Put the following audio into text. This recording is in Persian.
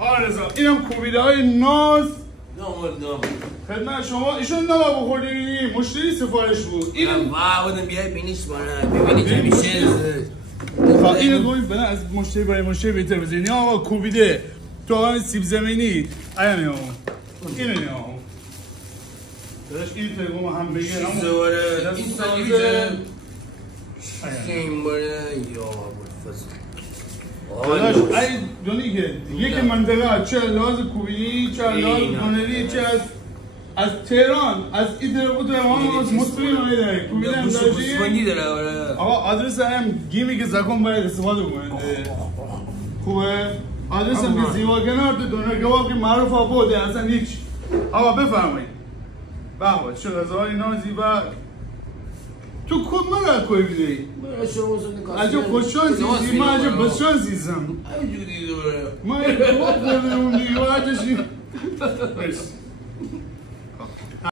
آرزا اینم کوبیده های ناز نام خدمت شما. ایشون نما بخوردی مشتری سفارش بود. اینم بودم بیای بینیش بانه ببینید همیشه اینو گوییم بنا از مشتری برای مشتری بهتر بزنی. آقا کوبیده تو آقا سیب زمینی اینا نه اینو نه داداش این تلفن هم بگیر اما زوره این سالیزه این باره یا داداش ای دونی که یک منطقه چه لحاظ کوبیدی چه لحاظ هنری چه از تهران از ایدر بود ما مطمئن اومده کوبیده هم داشتی. آقا آدرس هم گیمی که زکم باید استفاده کنه خوبه. آدرس هم که زیوا کنار تو دونرگاه که معروف بوده اصلا هیچ. آقا بفرمایید بابا چه غذاهای نازی و تو کد مرا کوی بیدی عجب خوششانسی زی من عجب بشانسی زم من یک خواب بردم اون دیگه و عجب